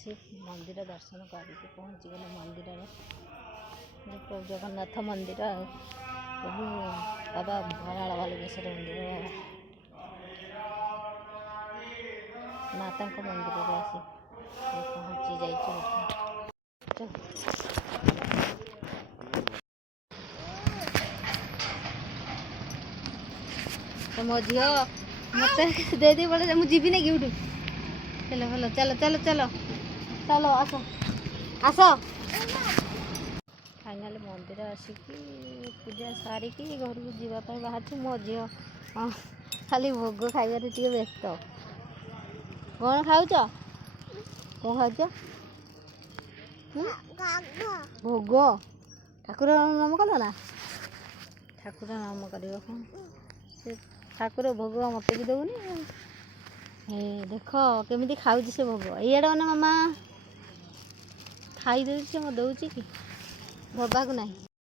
आसी मंदिर दर्शन करके पहुँचीगले मंदिर जगन्नाथ मंदिर प्रभु बाबा भराड़ बालुकेश्वर मंदिर माता मंदिर आसी पहुँची जा मो झी मत दे दी बोले मुझे जीवी नहीं उठू चलो भलो चलो चलो चलो चलो आस आस फाइनाल मंदिर आसिकी पूजा सारिकी घर को जावाई बाहर मो झी हाँ खाली भोग खाइबार टे व्यस्त कौन खाऊच कौन खाऊच भोग ठाकुर नाम कल ना ठाकुर नाम कर से ठाकुर भोग मत भी दौनी देख केमी खाऊँ से भोग इे मामा खाई दे दौर कि भोगा को नहीं।